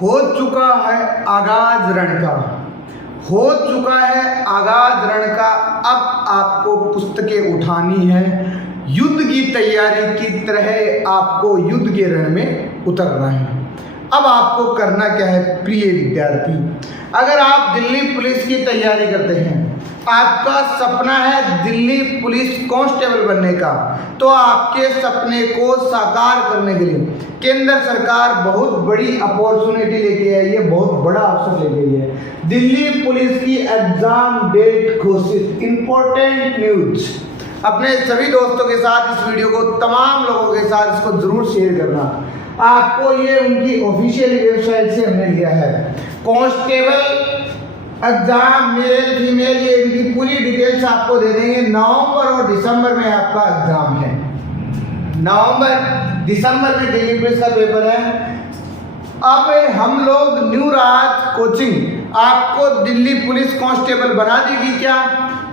हो चुका है आगाज रण का, हो चुका है आगाज रण का। अब आपको पुस्तकें उठानी है, युद्ध की तैयारी की तरह आपको युद्ध के रण में उतरना है। अब आपको करना क्या है प्रिय विद्यार्थी, अगर आप दिल्ली पुलिस की तैयारी करते हैं, आपका सपना है दिल्ली पुलिस कांस्टेबल बनने का, तो आपके सपने को साकार करने के लिए केंद्र सरकार बहुत बड़ी अपॉर्चुनिटी लेके आई है, बहुत बड़ा अवसर लेके आई है। दिल्ली पुलिस की एग्जाम डेट घोषित, इंपॉर्टेंट न्यूज। अपने सभी दोस्तों के साथ इस वीडियो को, तमाम लोगों के साथ इसको जरूर शेयर करना। आपको ये उनकी ऑफिशियल वेबसाइट से हमने लिया है, कांस्टेबल एग्जाम मेल फीमेल, ये इनकी पूरी डिटेल्स आपको दे देंगे। नवंबर और दिसंबर में आपका एग्जाम है, नवंबर दिसंबर में दिल्ली पुलिस का पेपर है। अब हम लोग न्यू राज कोचिंग आपको दिल्ली पुलिस कांस्टेबल बना देगी क्या?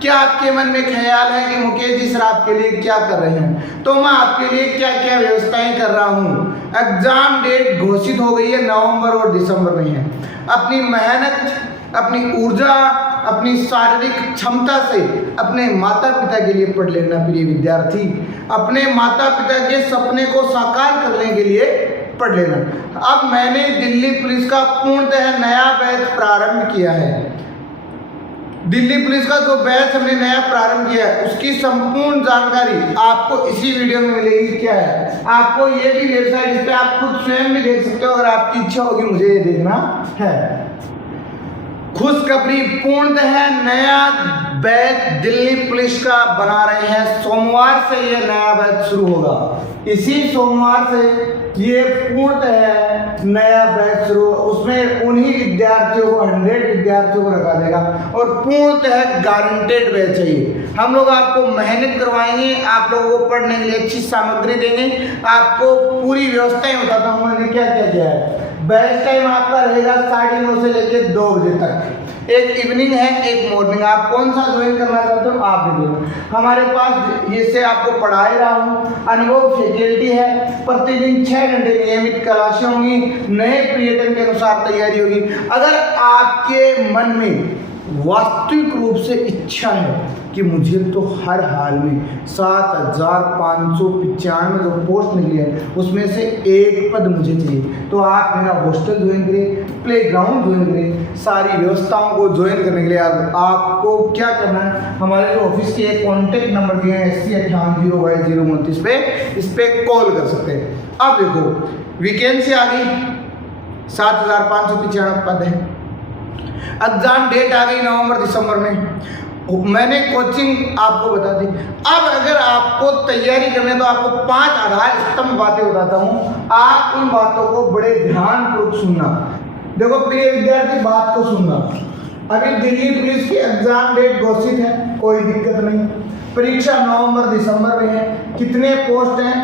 क्या आपके मन में ख्याल है कि मुकेश जी सर आपके लिए क्या कर रहे हैं? तो मैं आपके लिए क्या क्या व्यवस्थाएं कर रहा हूँ। एग्जाम डेट घोषित हो गई है, नवंबर और दिसंबर में है। अपनी मेहनत, अपनी ऊर्जा, अपनी शारीरिक क्षमता से अपने माता पिता के लिए पढ़ लेना प्रिय विद्यार्थी। अपने माता पिता के सपने को साकार करने के लिए पढ़ लेना। अब मैंने दिल्ली पुलिस का पूर्णतः नया बैच प्रारंभ किया है। दिल्ली पुलिस का जो बैच हमने नया प्रारंभ किया है, उसकी संपूर्ण जानकारी आपको इसी वीडियो में मिलेगी। क्या है, आपको ये भी वेबसाइट, इस पर आप खुद स्वयं भी देख सकते हो अगर आपकी इच्छा होगी मुझे ये देखना है। खुशखबरी, पूर्णतः नया बैच दिल्ली पुलिस का बना रहे हैं। सोमवार से ये नया बैच शुरू होगा, इसी सोमवार से ये पूर्णतः नया बैच शुरू। उसमें उन्हीं विद्यार्थियों को, 100 विद्यार्थियों को रखा देगा और पूर्णतः गारंटेड बैच है ये। हम लोग आपको मेहनत करवाएंगे, आप लोगों को पढ़ने के लिए अच्छी सामग्री देंगे। आपको पूरी व्यवस्थाएं बताता हूँ मैंने क्या क्या किया है। बैच टाइम आपका रहेगा 9:30 से लेकर 2 बजे तक। एक इवनिंग है, एक मॉर्निंग। आप कौन सा ज्वाइन करना चाहते हो आप भी बोलो। हमारे पास जिससे आपको पढ़ा ही रहा हूँ, अनुभव फैकल्टी है। प्रतिदिन 6 घंटे नियमित क्लासें होंगी, नए पर्यटन के अनुसार तैयारी होगी। अगर आपके मन में वास्तविक रूप से इच्छा है कि मुझे तो हर हाल में 7,595 जो पोस्ट निकली है उसमें से एक पद मुझे चाहिए, तो आप मेरा हॉस्टल ज्वाइन करें, प्ले ग्राउंड ज्वाइन करें। सारी व्यवस्थाओं को ज्वाइन करने के लिए आपको क्या करना है, हमारे जो ऑफिस के एक कॉन्टेक्ट नंबर दिए हैं 8058022029 पे, इस पर कॉल कर सकते हैं। अब देखो वैकेंसी आ गई, 7,595 पद है। एग्जाम डेट आ गई नवंबर दिसंबर में। मैंने कोचिंग आपको बता दी। अब अगर आपको तैयारी करने तो आपको 5 आधार स्तंभ बातें बताता हूँ, आप उन बातों को बड़े ध्यानपूर्वक सुनना। देखो प्रिय विद्यार्थी, बात को सुनना। अभी दिल्ली पुलिस की एग्जाम डेट घोषित है, कोई दिक्कत नहीं। परीक्षा नवंबर दिसंबर में है। कितने पोस्ट हैं,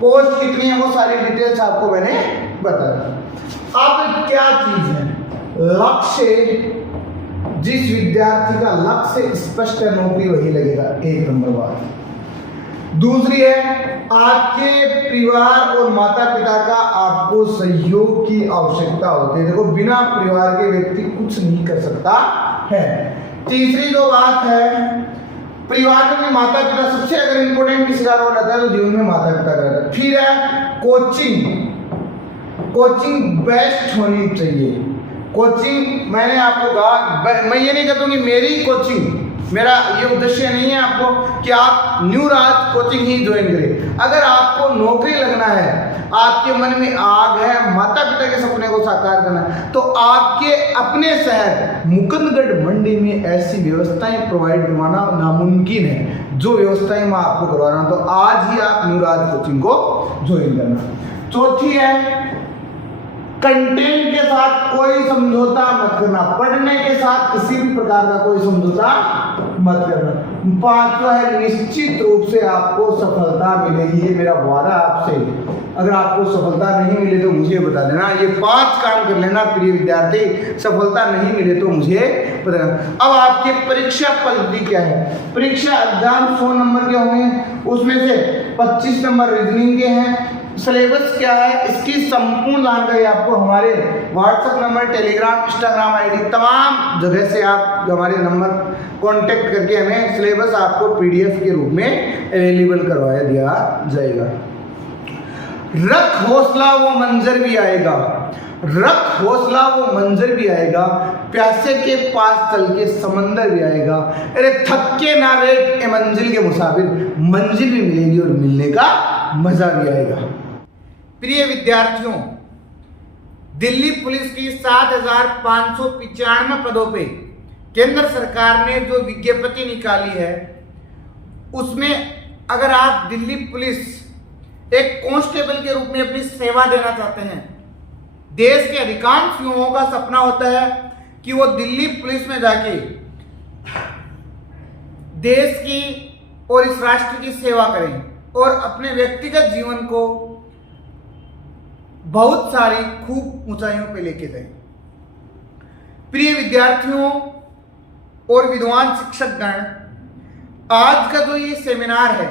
पोस्ट कितनी है, वो सारी डिटेल्स आपको मैंने बता दी। अब क्या चीज है, लक्ष्य। जिस विद्यार्थी का लक्ष्य स्पष्ट है, नौकरी वही लगेगा, 1 नंबर बात। दूसरी है, आपके परिवार और माता पिता का आपको सहयोग की आवश्यकता होती है। देखो बिना परिवार के व्यक्ति कुछ नहीं कर सकता है। तीसरी जो बात है, परिवार में माता पिता सबसे अगर इंपॉर्टेंट किसी का रोल रहता है तो जीवन में माता पिता का रहता है। फिर है कोचिंग, कोचिंग बेस्ट होनी चाहिए। कोचिंग मैंने आपको कहा, मैं ये नहीं कहता हूँ कि मेरी कोचिंग, मेरा ये उद्देश्य नहीं है आपको कि आप न्यू राज कोचिंग ही ज्वाइन करें। अगर आपको नौकरी लगना है, आपके मन में आग है, माता पिता के सपने को साकार करना है, तो आपके अपने शहर मुकुंदगढ़ मंडी में ऐसी व्यवस्थाएं प्रोवाइड करवाना नामुमकिन है, जो व्यवस्थाएं मैं आपको करवा रहा हूँ। तो आज ही आप न्यू राज कोचिंग को ज्वाइन करना। चौथी है, कंटेंट के साथ कोई समझौता मत करना, पढ़ने के साथ किसी भी प्रकार का कोई समझौता मत करना। 5वां है, निश्चित रूप से आपको सफलता मिलेगी, ये मेरा वादा आपसे। अगर आपको सफलता नहीं मिले तो मुझे बता देना, ये 5 काम कर लेना प्रिय विद्यार्थी। सफलता नहीं मिले तो मुझे बता देना। अब आपकी परीक्षा पद्धति क्या है, परीक्षा एग्जाम 100 नंबर के होंगे, उसमें से 25 नंबर रीजनिंग के हैं, सिलेबस क्या है, इसकी संपूर्ण जानकारी आपको हमारे WhatsApp number, Telegram, Instagram ID, तमाम जगह से आप हमारे नंबर कांटेक्ट करके हमें सिलेबस आपको पीडीएफ के रूप में अवेलेबल करवाया दिया जाएगा। रख हौसला वो मंजर भी आएगा, रख हौसला वो मंजर भी आएगा, प्यासे के पास चल के समंदर भी आएगा, अरे थक के ना बैठ ए मंजिल के मुसाफिर, मंजिल भी मिलेगी और मिलने का मजा भी आएगा। प्रिय विद्यार्थियों, दिल्ली पुलिस की 7,595 पदों पे केंद्र सरकार ने जो विज्ञप्ति निकाली है, उसमें अगर आप दिल्ली पुलिस एक कांस्टेबल के रूप में अपनी सेवा देना चाहते हैं, देश के अधिकांश युवाओं का सपना होता है कि वो दिल्ली पुलिस में जाके देश की और इस राष्ट्र की सेवा करें और अपने व्यक्तिगत जीवन को बहुत सारी खूब ऊंचाइयों पे लेके जाएं। प्रिय विद्यार्थियों और विद्वान शिक्षकगण, आज का जो ये सेमिनार है,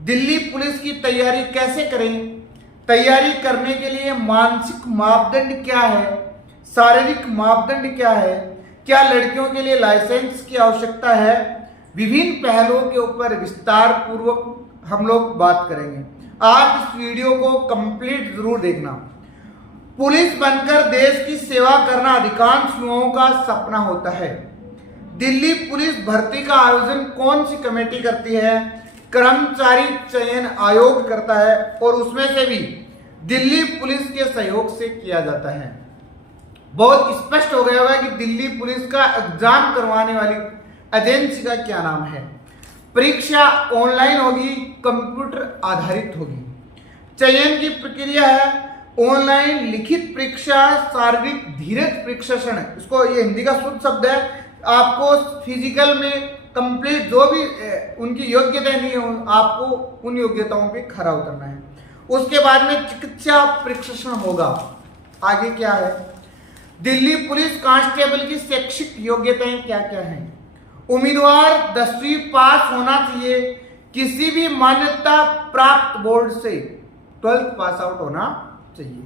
दिल्ली पुलिस की तैयारी कैसे करें, तैयारी करने के लिए मानसिक मापदंड क्या है, शारीरिक मापदंड क्या है, क्या लड़कियों के लिए लाइसेंस की आवश्यकता है, विभिन्न पहलुओं के ऊपर विस्तार पूर्वक हम लोग बात करेंगे। आप इस वीडियो को कंप्लीट जरूर देखना। पुलिस बनकर देश की सेवा करना अधिकांश युवाओं का सपना होता है। दिल्ली पुलिस भर्ती का आयोजन कौन सी कमेटी करती है? कर्मचारी चयन आयोग करता है और उसमें से भी दिल्ली पुलिस के सहयोग से किया जाता है। बहुत स्पष्ट हो गया होगा कि दिल्ली पुलिस का एग्जाम करवाने वाली एजेंसी का क्या नाम है। परीक्षा ऑनलाइन होगी, कंप्यूटर आधारित होगी। चयन की प्रक्रिया है ऑनलाइन लिखित परीक्षा, शारीरिक धीरज परीक्षण, इसको ये हिंदी का शुद्ध शब्द है। आपको फिजिकल में कंप्लीट जो भी उनकी योग्यताएं नहीं हो, आपको उन योग्यताओं पे खरा उतरना है। उसके बाद में चिकित्सा परीक्षण होगा। आगे क्या है? दिल्ली पुलिस कांस्टेबल की शैक्षिक योग्यताएं क्या क्या हैं? उम्मीदवार 10वीं पास होना चाहिए, किसी भी मान्यता प्राप्त बोर्ड से 12th पास आउट होना चाहिए।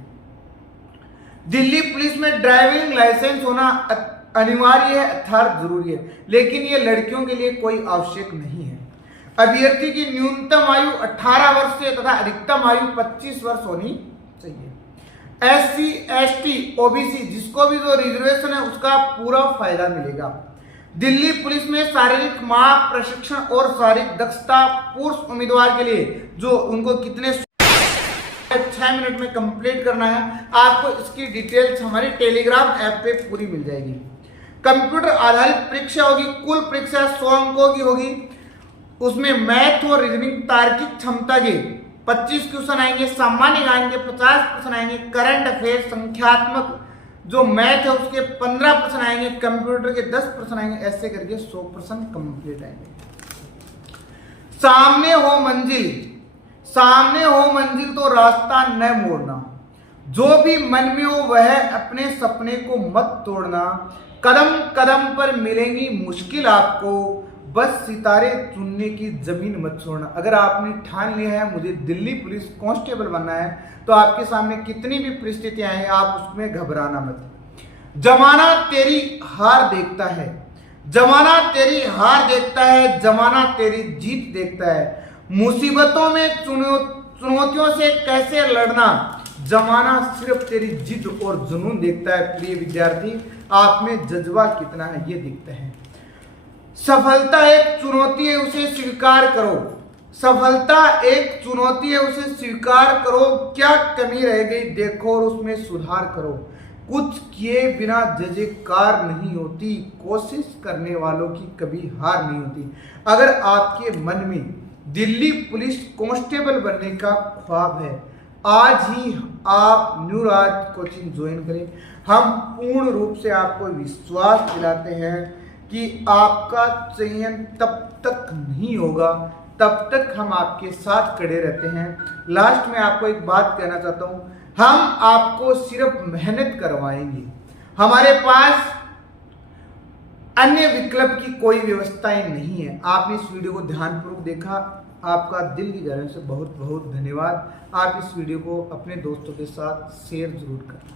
दिल्ली पुलिस में ड्राइविंग लाइसेंस होना अनिवार्य है अर्थात जरूरी है, लेकिन ये लड़कियों के लिए कोई आवश्यक नहीं है। अभ्यर्थी की न्यूनतम आयु 18 वर्ष से तथा अधिकतम आयु 25 वर्ष होनी चाहिए। SC, ST, OBC जिसको भी जो रिजर्वेशन है उसका पूरा फायदा मिलेगा। दिल्ली पुलिस में शारीरिक माप प्रशिक्षण और शारीरिक दक्षता पुरुष उम्मीदवार के लिए जो उनको कितने 6 मिनट में कंप्लीट करना है, आपको इसकी डिटेल्स हमारी टेलीग्राम ऐप पे पूरी मिल जाएगी। कंप्यूटर आधारित परीक्षा होगी, कुल परीक्षा 100 अंकों की होगी। उसमें मैथ और रीजनिंग तार्किक क्षमता के 25 क्वेश्चन आएंगे, सामान्य आएंगे 50 क्वेश्चन आएंगे, करंट अफेयर संख्यात्मक जो मैथ है उसके 15 प्रश्न आएंगे, कंप्यूटर के 10 प्रश्न आएंगे, ऐसे करके 100 प्रश्न कंप्लीट आएंगे। सामने हो मंजिल, सामने हो मंजिल तो रास्ता न मोड़ना, जो भी मन में हो वह अपने सपने को मत तोड़ना। कदम कदम पर मिलेंगी मुश्किल आपको, बस सितारे चुनने की जमीन मत छोड़ना। अगर आपने ठान लिया है मुझे दिल्ली पुलिस कांस्टेबल बनना है, तो आपके सामने कितनी भी परिस्थितियां हैं आप उसमें घबराना मत। जमाना तेरी हार देखता है, जमाना तेरी हार देखता है, जमाना तेरी जीत देखता है। मुसीबतों में चुनौतियों से कैसे लड़ना, जमाना सिर्फ तेरी जिद और जुनून देखता है। प्रिय विद्यार्थी, आप में जज्बा कितना है ये दिखता है। सफलता एक चुनौती है, उसे स्वीकार करो। सफलता एक चुनौती है, उसे स्वीकार करो। क्या कमी रह गई देखो और उसमें सुधार करो। कुछ किए बिना जयकार नहीं होती, कोशिश करने वालों की कभी हार नहीं होती। अगर आपके मन में दिल्ली पुलिस कांस्टेबल बनने का ख्वाब है, आज ही आप न्यू राज कोचिंग ज्वाइन करें। हम पूर्ण रूप से आपको विश्वास दिलाते हैं कि आपका चयन तब तक नहीं होगा, तब तक हम आपके साथ खड़े रहते हैं। लास्ट में आपको एक बात कहना चाहता हूं, हम आपको सिर्फ मेहनत करवाएंगे, हमारे पास अन्य विकल्प की कोई व्यवस्थाएं नहीं है। आपने इस वीडियो को ध्यानपूर्वक देखा, आपका दिल की गहराई से बहुत बहुत धन्यवाद। आप इस वीडियो को अपने दोस्तों के साथ शेयर जरूर करें।